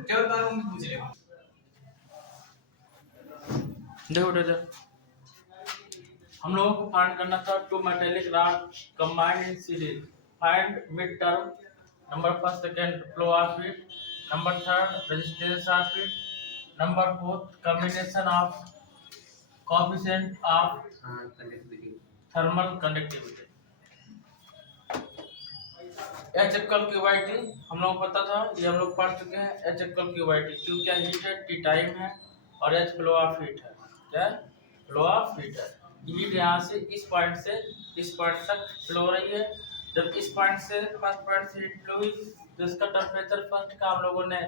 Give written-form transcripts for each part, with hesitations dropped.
केवल बार में पूछ ले। देखो इधर हम लोगों को फाइंड करना था two metallic rod combined in series, find mid term, number first second flow of heat, number third resistance of heat, number fourth combination of coefficient of thermal conductivity. H equal Q by T हम लोग को पता था, ये हम लोग पढ़ चुके हैं। H equal Q by T, Q क्या हीट है, टी टाइम है, और एच फ्लो ऑफ हीट है। क्या फ्लो ऑफ हीट है? हीट यहाँ से इस पॉइंट से इस पॉइंट तक फ्लो हो रही है। जब इस पॉइंट से फर्स्ट पॉइंट से हीट फ्लो हुई तो इसका टेम्परेचर फर्स्ट का हम लोगों ने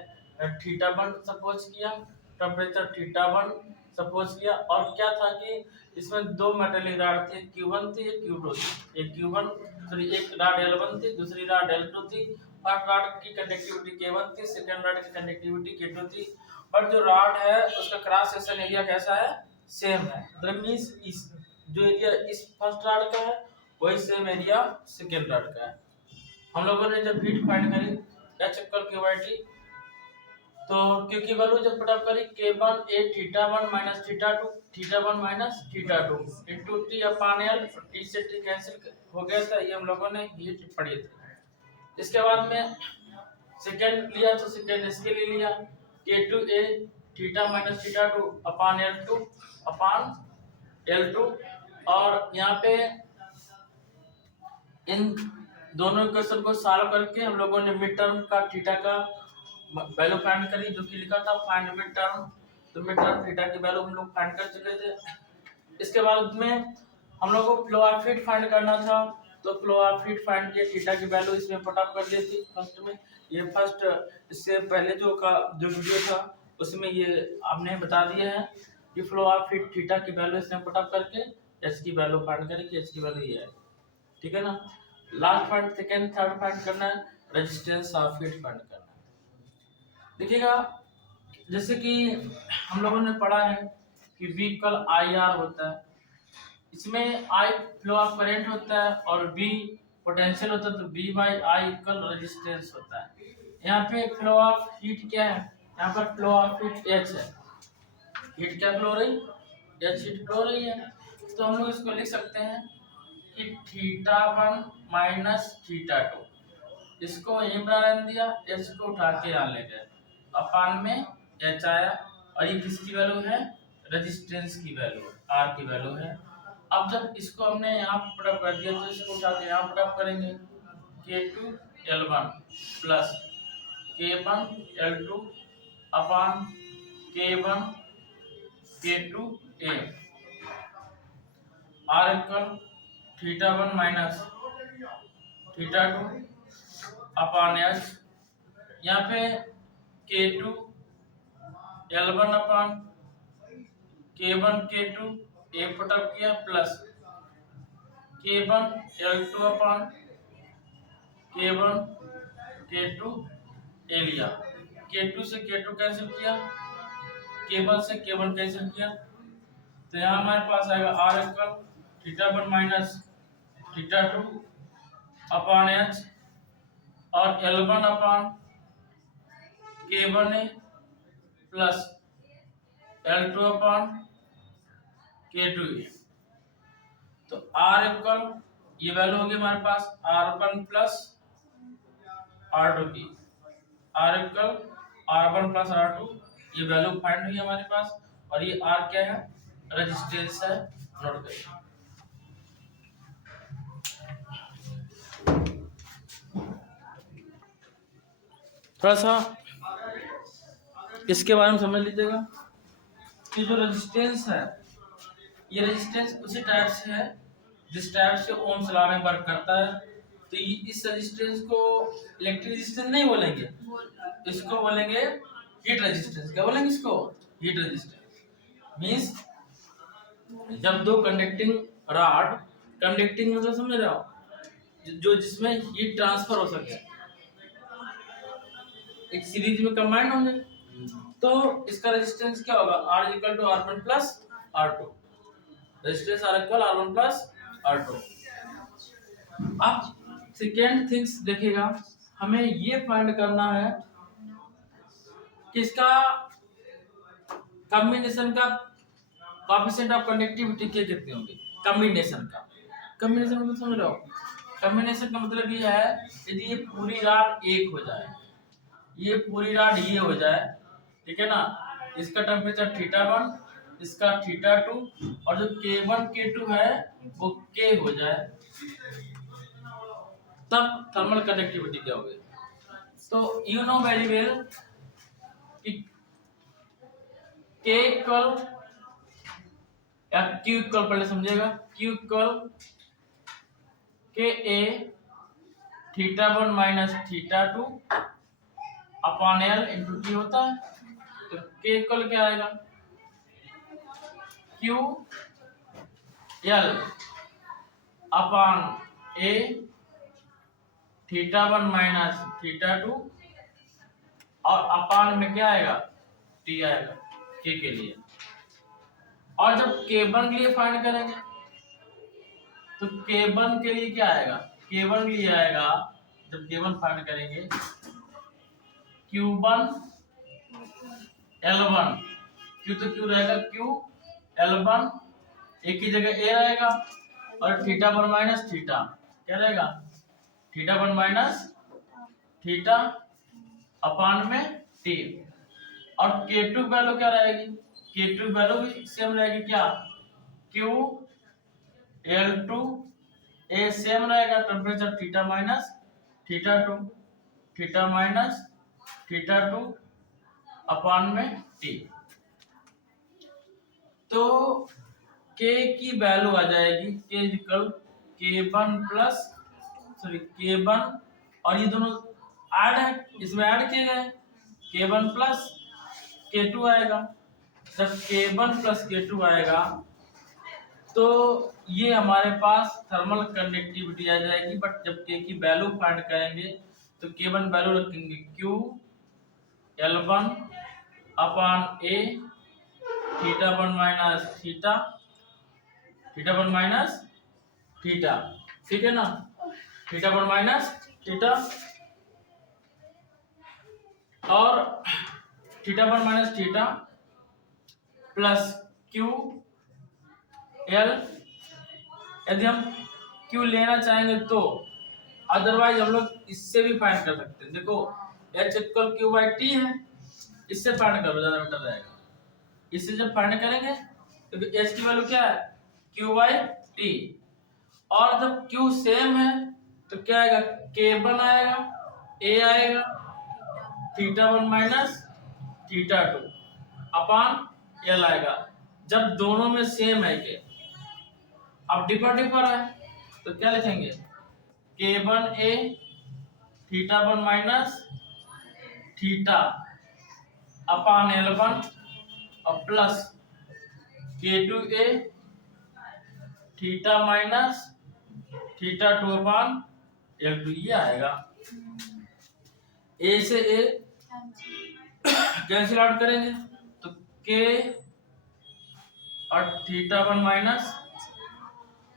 थीटा वन सपोज किया, टेम्परेचर थीटा वन सपोज किया। और क्या था कि इसमें दो मेटेलिक रॉड थी, Q1 थी, एक Q2 थी। एक Q1 सॉरी एक रॉड L1 थी, दूसरी रॉड L2 थी। फर्स्ट रॉड की कंडक्टिविटी K1 थी, सेकंड रॉड की कंडक्टिविटी K2 थी। बट जो रॉड है उसका क्रॉस सेक्शन एरिया कैसा है? सेम है। मतलब मींस इस जो एरिया इस फर्स्ट रॉड का है वही सेम एरिया सेकंड रॉड का है। हम लोगों ने जब हीट फाइंड करी h equal Q by t, तो क्यू की वैल्यू जब पुटअप करी K1 a theta 1 minus theta 2, theta 1 minus theta 2 into t upon l, t से टी कैंसिल हो गया था। ये हम लोगों ने हीट पढ़ी थी। इसके बाद में सेकंड लिया तो सेकंड इसके लिए लिया K2 a theta minus theta 2 upon L2 upon L2। और यहाँ पे इन दोनों इक्वेशन को सॉल्व करके हम लोगों ने मिड टर्म का थीटा का वैल्यू फाइंड करी, जो कि लिखा था फाइंड मिड टर्म। तो मिड टर्म थीटा की वैल्यू हम लोग फाइंड कर चुके थे। इसके बाद में हम लोग को फ्लो ऑफ हीट फाइंड करना था, तो फ्लो ऑफ हीट फाइंड किया, थीटा की वैल्यू इसमें पुट अप कर दी थी फर्स्ट में। ये फर्स्ट इससे पहले जो वीडियो था उसमें ये हमने बता दिया है कि फ्लो ऑफ हीट थीटा की वैल्यू इसमें पुट अप करके एच की वैल्यू फाइंड करें कि एच की वैल्यू ये है। ठीक है ना। Last find second third find करना है, रेजिस्टेंस ऑफ हीट फाइंड करना है। देखिएगा जैसे कि हम लोगों ने पढ़ा है कि V इक्वल आई आर होता है, इसमें I फ्लो ऑफ करंट होता है और V पोटेंशियल होता है, तो V by I equal resistance होता है। यहाँ पे फ्लो ऑफ हीट क्या है? यहाँ पर फ्लो ऑफ हीट H है। हीट क्या फ्लो हो रही? H हीट फ्लो हो रही है। तो हम लोग इसको लिख सकते हैं कि थीटा 1 माइनस थीटा 2, इसको यहीं पर रहने दिया, H को उठा के यहाँ ले गए, अपान में H आया। और ये किसकी वैल्यू है? रेजिस्टेंस की वैल्यू, R की वैल्यू है। अब जब इसको हमने यहाँ पुट अप कर दिया तो इसको उठा के यहाँ पुट अप करेंगे, K2 L1 plus K1 L2 upon K1 K2 A, R equal theta 1 minus theta 2 upon H। यहाँ पे K2 L1 upon K1 K2 A put up किया plus K1 L2 upon K1 K2 A लिया। K2 से K2 cancel किया, K1 से K1 cancel किया, तो यहाँ हमारे पास आएगा R equal theta 1 minus theta 2 upon H और L1 upon K1 A plus L2 upon K2 A। तो R इक्वल ये वैल्यू होगी हमारे पास R1 प्लस R2 की, R equal R1 plus R2, ये वैल्यू फाइंड हुई हमारे पास। और ये R क्या है? रेजिस्टेंस है, नोट करिए। थोड़ा सा इसके बारे में समझ लीजिएगा कि जो रेजिस्टेंस है, ये रेजिस्टेंस उसी टाइप से है जिस टाइप से ओम्स लॉ में वर्क करता है। तो इस रेजिस्टेंस को इलेक्ट्रिक रेजिस्टेंस नहीं बोलेंगे, इसको बोलेंगे हीट रेजिस्टेंस। क्या बोलेंगे इसको? Heat resistance. मींस जब दो कंडक्टिंग रॉड, कंडक्टिंग मतलब समझ रहे हो, जो जिसमें हीट ट्रांसफर हो सके, एक सीरीज में कंबाइन होंगे, तो इसका रेजिस्टेंस क्या होगा? R equal to R1 plus R2, resistance R equal R1 plus R2। अब सेकेंड थिंग्स देखिएगा, हमें ये फाइंड करना है किसका कॉम्बिनेशन का कोएफिशिएंट ऑफ कंडक्टिविटी के कितने होंगे? कॉम्बिनेशन का मतलब समझ रहे हो? कॉम्बिनेशन का मतलब ये है यदि ये पूरी रॉड एक हो जाए, ये पूरी रॉड ये हो जाए, ठीक है ना, इसका टेम्परेचर θ1, इसका θ2 और जो K1 K2 है वो K हो जाए, तब थर्मल कंडक्टिविटी क्या होगी? तो यू नो वेरी वेल कि K इक्वल या Q इक्वल, पहले समझेगा, Q equal KA θ1 minus θ2 upon L into T होता है। तो K इक्वल क्या आएगा? Q L upon A θ1 minus θ2 और अपॉन में क्या आएगा? T आएगा K के लिए। और जब K1 के लिए फाइंड करेंगे तो K1 के लिए क्या आएगा? K1 के लिए आएगा, जब K1 फाइंड करेंगे, Q1 L1, Q तो Q रहेगा, Q L1 एक की जगह A रहेगा और θ1 माइनस थीटा क्या रहेगा? θ1 माइनस थीटा अपॉन में T। और K2 वैल्यू क्या रहेगी? K2 वैल्यू भी सेम रहेगी, क्या? Q L2 A सेम रहेगा, टेम्परेचर θ माइनस θ2, θ माइनस θ2 अपॉन में T। तो K की वैल्यू आ जाएगी K equal K1 plus K1 और ये दोनों ऐड है, इसमें ऐड किए गए, K1 प्लस K2 आएगा। जब K1 प्लस K2 आएगा तो ये हमारे पास थर्मल कंडक्टिविटी आ जाएगी। बट जब K की वैल्यू फाइंड करेंगे तो K1 वैल्यू रखेंगे Q L1 upon A θ1 minus θ1 minus theta, ठीक है ना, θ1 माइनस थीटा और θ1 minus theta plus Q L, यदि हम Q लेना चाहेंगे तो, अदरवाइज हम लोग इससे भी फाइंड कर सकते हैं। देखो H equal Q by T है, इससे फाइंड करो, ज्यादा बेटर रहेगा। इससे जब फाइंड करेंगे तो H की वैल्यू क्या है? Q by T। और जब Q सेम है तो क्या आएगा? K1 आएगा, A आएगा, θ1 माइनस θ2 अपॉन L आएगा। जब दोनों में सेम है के, अब डिफर है तो क्या लिखेंगे? K1A θ1 minus theta upon L1 और plus K2A theta minus θ2 upon L2, ये आएगा। A से A कैंसिल आउट करेंगे तो K और θ1 minus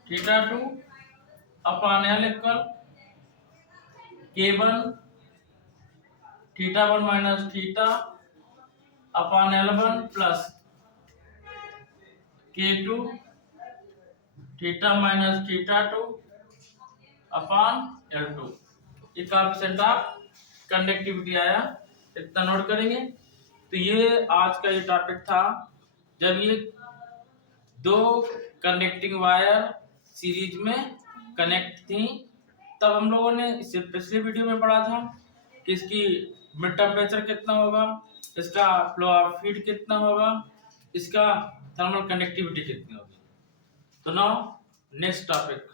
θ2 upon L equal K1 θ1 minus theta upon L1 plus K2 θ minus θ2 upon L2। ये कोएफिशिएंट ऑफ कंडक्टिविटी आया, इतना नोट करेंगे। तो ये आज का ये टॉपिक था, जब ये दो कंडक्टिंग वायर सीरीज में कनेक्ट थी, तब हम लोगों ने इससे पिछले वीडियो में पढ़ा था कि इसकी मिड टेम्परेचर कितना होगा, इसका फ्लो ऑफ हीट कितना होगा, इसका थर्मल कंडक्टिविटी कितनी होगी। तो नाउ नेक्स्ट टॉपिक।